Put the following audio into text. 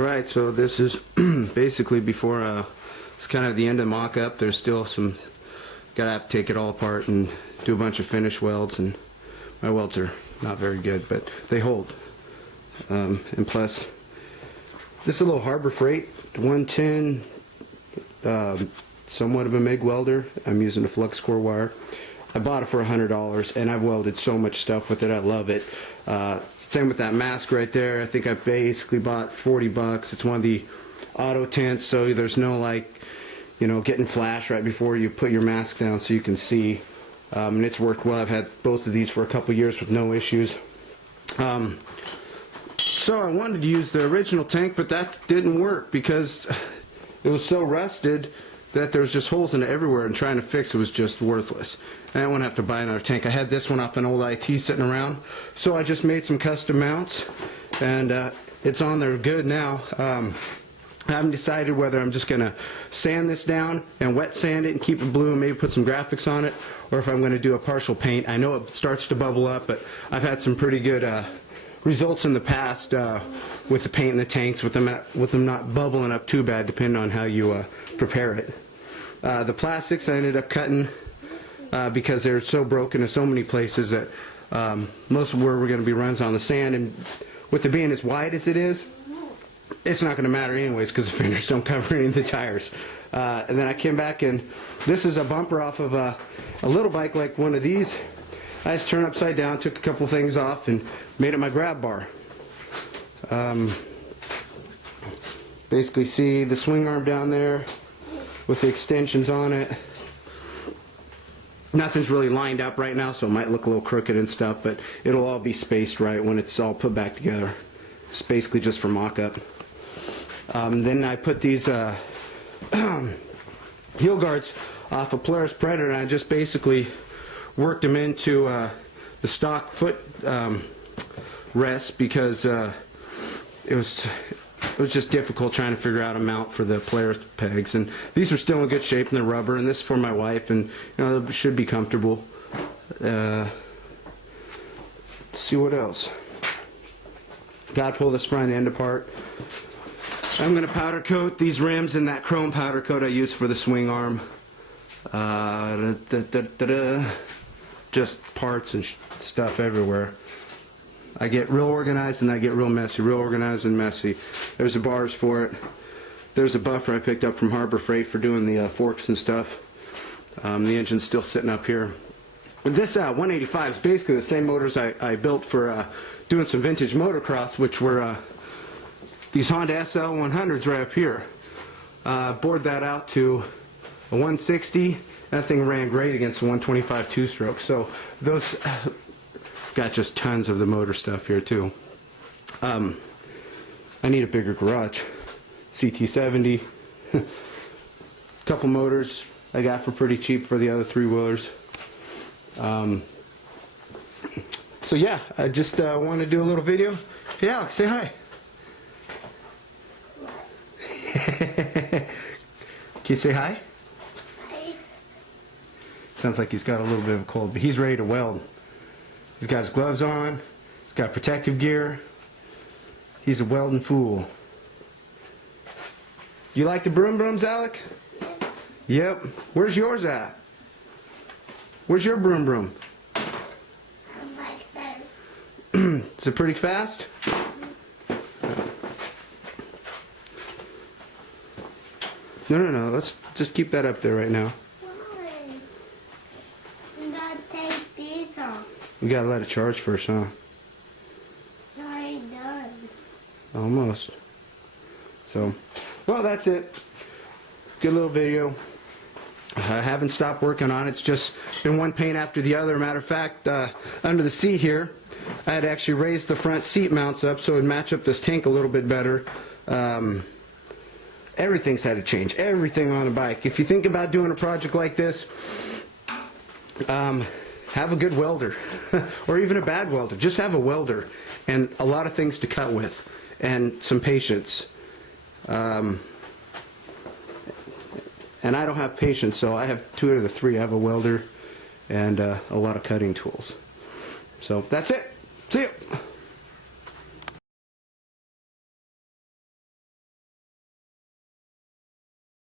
Alright, so this is basically before it's kind of the end of mock-up. There's still some, gotta have to take it all apart and do a bunch of finish welds, and my welds are not very good, but they hold. And plus, this is a little Harbor Freight 110, somewhat of a MIG welder. I'm using a flux core wire. I bought it for $100, and I've welded so much stuff with it. I love it. Same with that mask right there. I think I basically bought $40. It's one of the auto tints, so there's no, like, you know, getting flash right before you put your mask down so you can see. And it's worked well. I've had both of these for a couple years with no issues. So I wanted to use the original tank, but that didn't work because it was so rusted that there was just holes in it everywhere, and trying to fix it was just worthless. And I didn't want to have to buy another tank. I had this one off an old IT sitting around, so I just made some custom mounts, and it's on there good now. I haven't decided whether I'm just going to sand this down and wet sand it and keep it blue and maybe put some graphics on it, or if I'm going to do a partial paint. I know it starts to bubble up, but I've had some pretty good results in the past with the paint in the tanks, with them not bubbling up too bad, depending on how you prepare it. The plastics I ended up cutting because they're so broken in so many places that most of where we're going to be runs on the sand, and with it being as wide as it is, it's not going to matter anyways because the fenders don't cover any of the tires. And then I came back, and this is a bumper off of a little bike like one of these. I just turned upside down, took a couple things off, and made it my grab bar. Basically, see the swing arm down there with the extensions on it. Nothing's really lined up right now, so it might look a little crooked and stuff, but it'll all be spaced right when it's all put back together. It's basically just for mock-up. Then I put these heel guards off of Polaris Predator, and I just basically worked them into the stock foot rest because it was just difficult trying to figure out a mount for the Polaris pegs. And these are still in good shape, and they're rubber, and this is for my wife, and you know, it should be comfortable. Let's see what else. Gotta pull this front end apart. I'm going to powder coat these rims in that chrome powder coat I use for the swing arm. Just parts and stuff everywhere. I get real organized and I get real messy. Real organized and messy. There's the bars for it. There's a buffer I picked up from Harbor Freight for doing the forks and stuff. The engine's still sitting up here. But this 185 is basically the same motors I built for doing some vintage motocross, which were these Honda SL 100s right up here. Bored that out to a 160. That thing ran great against a 125 two-stroke. So those got just tons of the motor stuff here too. I need a bigger garage. CT70. Couple motors I got for pretty cheap for the other three-wheelers. So yeah, I just want to do a little video. Hey Alex, say hi. Can you say hi? Hi. Sounds like he's got a little bit of a cold, but he's ready to weld. He's got his gloves on, he's got protective gear. He's a welding fool. You like the broom brooms, Alec? Yep. Where's yours at? Where's your broom broom? Like that. Is it pretty fast? No. Let's just keep that up there right now. Why? You gotta take these off. We gotta let it charge first, huh? It's already done. Almost. So, well, that's it. Good little video. I haven't stopped working on it. It's just been one paint after the other. Matter of fact, under the seat here, I had actually raised the front seat mounts up so it would match up this tank a little bit better. Everything's had to change. Everything on the bike. If you think about doing a project like this, have a good welder. Or even a bad welder. Just have a welder and a lot of things to cut with. And some patience. And I don't have patience, so I have two out of the three. I have a welder and a lot of cutting tools. So that's it. See ya.